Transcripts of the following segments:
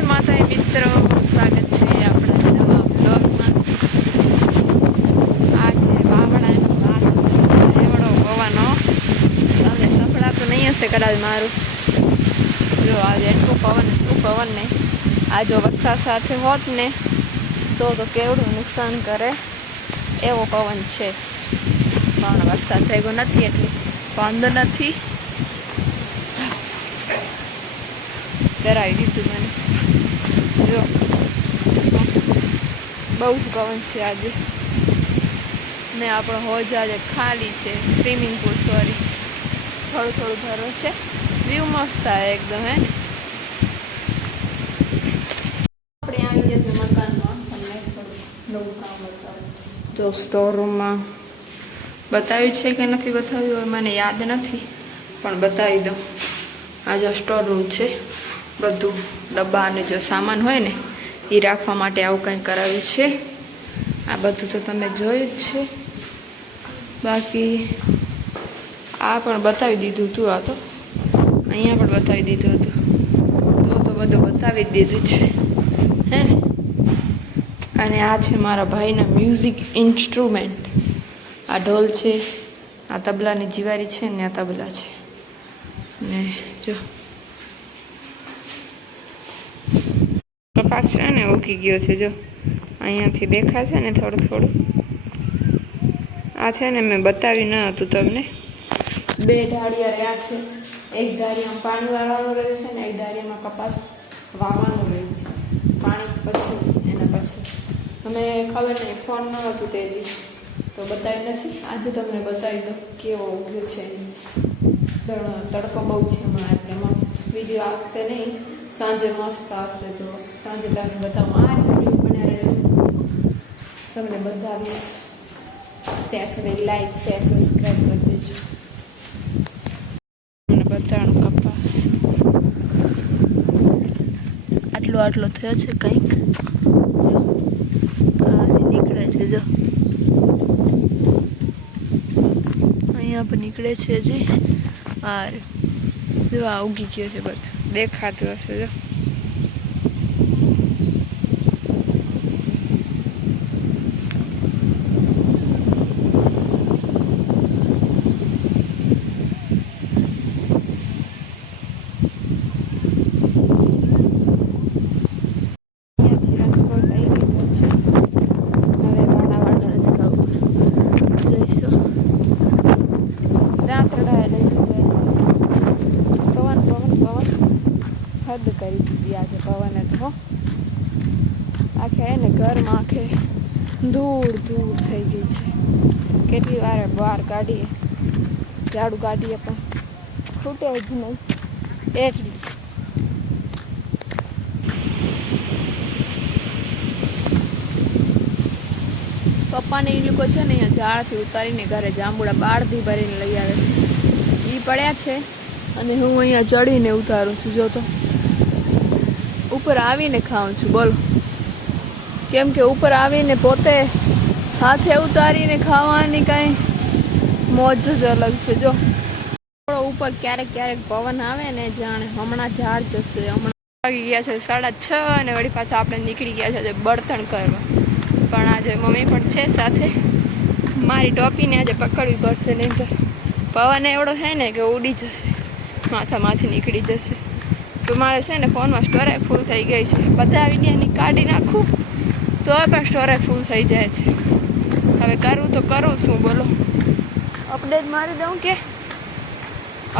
માતા મિત્રો, સ્વાગત છે આપણા નવા બ્લોગમાં આજે વાવણાનો વાત એવડો પવનો. તમને સંભળાતું નહીં હશે કદાચ મારું. જો, આજે એટલું પવન એટલું પવન નહીં આ જો વરસાદ સાથે હોત ને, તો તો કેવડું નુકસાન કરે. એવો પવન છે. પણ વરસાદ થયો નથી એટલી વાંધો નથી. ડરાવી દીધું મને. જો. બહુ જ પવન છે આજે. ને આપણો હોજ આજે ખાલી છે સ્વિમિંગ પુલ સોરી. થોડું થોડું ભરો છે. વ્યૂ મસ્ત આવે એકદમ હે. ને આપણે આવી જશે મકાનમાં. તમને થોડું નવું કામ બતાવું. તો સ્ટોર રૂમમાં બતાવ્યું છે કે નથી બતાવ્યું મને યાદ નથી પણ બતાવી દઉં. આ જો સ્ટોર રૂમ છે. બધું ડબ્બા અને જો સામાન હોય ને એ રાખવા માટે આવું કંઈ કરાવ્યું છે. આ બધું તો તમે જોયું જ છે. બાકી આ પણ બતાવી દીધું હતું આ તો. અહીંયા પણ બતાવી દીધું હતું. તો તો બધું બતાવી જ દીધું છે. હે? અને આ છે મારા ભાઈના મ્યુઝિક ઇન્સ્ટ્રુમેન્ટ આ ઢોલ છે, આ તબલાની જીવારી છે ને આ તબલા છે. ને જો કપાસ છે ને ઉગી ગયો છે, જો. અહીંયાથી દેખાશે ને થોડું થોડું. આ છે ને મેં બતાવી ન હતું તમને. બે ઢાળિયા રહ્યા છે. એક ઢાળીમાં પાણી વાળવાનું રહ્યું છે ને એક ઢાળિયામાં કપાસ વાવવાનું રહ્યું છે. પાણી પછી, એના પછી. અમે ખબર નહીં, ફોન ન હતું તે તો બતાવી નથી. આજે તમને બતાવી દઉં કેવો ઉગ્યો છે. તડ- તડકો બહુ છે હમણાં એટલે મસ્ત. વીડિયો આવશે નહીં. સાંજે મસ્ત આવશે તો સાંજે તમને બતાવું આ જ બન્યા રહેજો તમને બતાવીશ ત્યાં સુધી લાઈક શેર સબસ્ક્રાઈબ કરી દેજો. બતાવવાનું કપાસ. આટલો આટલો થયો છે કંઈક. આજે નીકળે છે જો. અહીંયા પણ નીકળે છે જે. આ. જો આ ઉગી ગયો છે બધું. દેખાતું હશે જો અહીંયાથી રાજકોટ આવી ગયો છે હવે વાળાવાળા રજગાઉ જઈશું દાંતરડા લઈ લીધે પવન પવન પવન હદ કરી દીધી આજે પવને તો આખે એને ઘરમાં આખે ધૂળ ધૂળ થઈ ગઈ છે. કેટલી વારે બહાર કાઢીએ, ઝાડુ કાઢીએ પણ ખૂટે જ નહીં. એટલી. પપ્પાને એ લોકો છે ને અહીંયા ઝાડથી ઉતારીને ઘરે જાંબુડા બાળથી ભરીને લઈ આવે છે. એ પડ્યા છે અને હું અહીંયા ચડીને ઉતારું છું, જો તો. ઉપર આવીને ખાઉં છું, બોલો. કેમ કે ઉપર આવીને પોતે હાથે ઉતારીને ખાવાની કાંઈ મોજ જ અલગ છે, જો. થોડો ઉપર ક્યારેક ક્યારેક પવન આવે ને જાણે હમણાં ઝાડ જશે, હમણાં વાગી ગયા છે સાડા છ અને વળી પાછા આપણે નીકળી ગયા છે બળતણ કરવા. પણ આજે મમ્મી પણ છે સાથે. મારી ટોપીને આજે પકડવી પડશે, નહીં તો પવન એવડો છે ને કે ઉડી જશે, માથામાંથી નીકળી જશે. મારે છે ને ફોનમાં સ્ટોરેજ ફૂલ થઈ ગઈ છે. બધા વિડીયોની કાઢી નાખું તો પણ સ્ટોરેજ ફૂલ થઈ જાય છે. હવે કરવું તો કરું શું બોલો? અપડેટ મારી દઉં કે?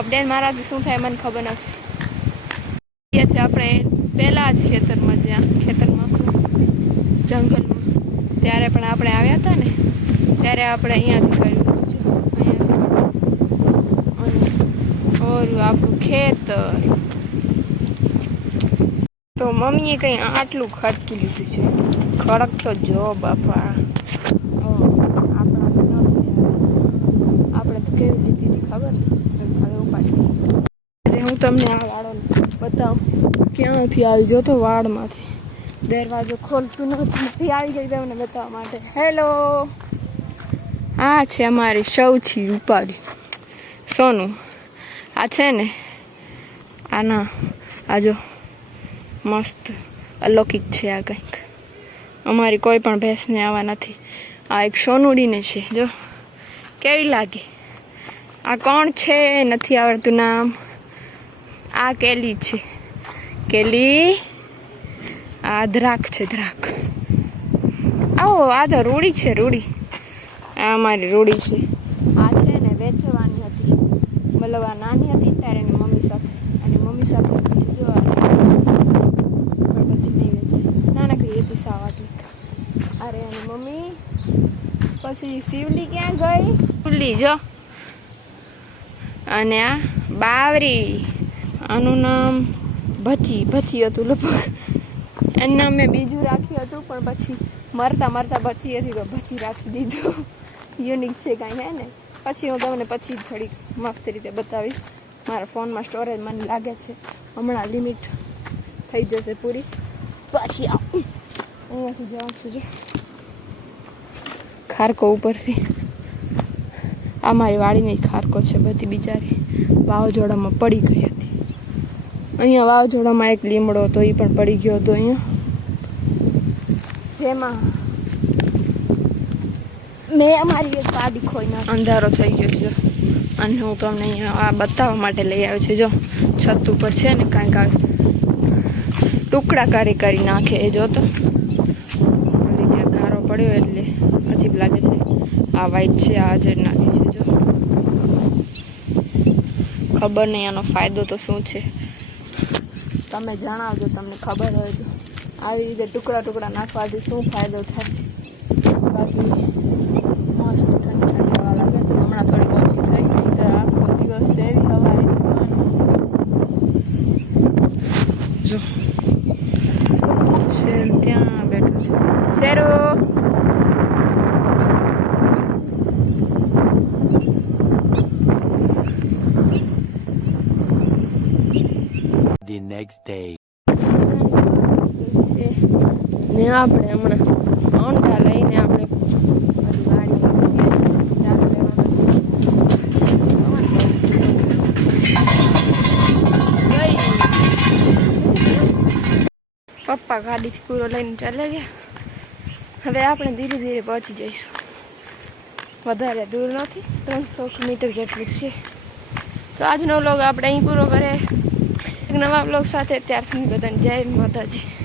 અપડેટ મારાથી શું થાય મને ખબર નથી. છે આપણે પહેલાં જ ખેતરમાં જ્યાં ખેતરમાં શું? જંગલમાં. ત્યારે પણ આપણે આવ્યા હતા ને ત્યારે આપણે અહીંયાથી કર્યું હતું અહીંયાથી. ઓરું આપણું ખેતર. તો મમ્મીએ કંઈ આટલું ખડકી લીધું છે. ખડક તો જો બાપા. આપણે તો કેવી દીધી હતી ખબર? હવે ઉપાડી આજે હું તમને આ વાળો બતાવું. ક્યાંથી આવી જો તો વાળમાંથી દરવાજો ખોલતું નથી આવી ગઈ તમને બતાવવા માટે. હેલો આ છે અમારી સૌથી રૂપારી સોનું, આ છે ને? આના, આ જો. મસ્ત, અલૌકિક છે આ કંઈક. અમારી કોઈ પણ ભેંસને આવા નથી. આ એક સોનુડીને છે, જો. કેવી લાગે? આ કોણ છે? નથી આવડતું નામ. આ કેલી છે. કેલી? આ દ્રાક છે દ્રાક આવો, આ તો રૂડી છે, રૂડી. આ અમારી રૂડી છે. આ છે ને વેચવાની હતી. મતલબ આ નાની હતી ત્યારે એની મમ્મી સાથે. અને મમ્મી સાથે જો પછી નહીં વેચાય નાનકડી હતી સાવ આટલી અરે એની મમ્મી, પછી શિવલી ક્યાં ગઈ? શિવલી, જો. અને આ બાવરી. આનું નામ ભચી ભચી હતું લગભગ. એનું નામ મેં બીજું રાખ્યું હતું, પણ પછી મરતા મરતા ભચી હતી તો ભચી રાખી દીધું. યુનિક છે કાંઈ, હે ને? પછી હું તમને પછી થોડીક મસ્ત રીતે બતાવીશ. મારા ફોનમાં સ્ટોરેજ મને લાગે છે. હમણાં લિમિટ થઈ જશે પૂરી. પછી આવું. અહીંયાથી જવાનું છે ખારકો ઉપરથી. આ મારી વાડીની ખારકો છે બધી બિચારી. વાવાઝોડામાં પડી ગઈ હતી. અહીંયા વાવાઝોડામાં એક લીમડો હતો એ પણ પડી ગયો હતો અહીંયા. જેમાં મેં અમારી એક વાડી ખોઈને અંધારો થઈ ગયો છે અને હું તમને અહીંયા આ બતાવવા માટે લઈ આવ્યો છું જો. છત ઉપર છે ને કાંઈક આવે ટુકડા કાઢી કરી નાખે એ જો તો. ત્યાં ગારો પડ્યો એટલે અજીબ લાગે છે. આ વાઈટ છે, આ જે નાખી છે, જો. ખબર નહીં આનો ફાયદો તો શું છે. તમે જણાવજો, તમને ખબર હોય તો. આવી રીતે ટુકડા ટુકડા નાખવાથી શું ફાયદો થાય? બાકી મસ્ત ઠંડી ઠંડી હવા લાગે છે હમણાં થોડી ઓછી થઈ નહીં તો આખો દિવસ એવી હવા આવી જો શેર ત્યાં બેઠો છે શેરો the next day. ને આપણે હમણાં હોન્ડા લઈને આપણે. પપ્પા ગાડીથી પૂરો લઈને ચાલે ગયા. હવે આપણે ધીરે ધીરે પહોંચી જઈશું. વધારે દૂર નથી ત્રણસો મીટર જેટલું છે. તો આજનો વ્લોગ આપણે અહીં પૂરો કરે એક નવા બ્લોગ સાથે ત્યારથી બધાને જય માતાજી.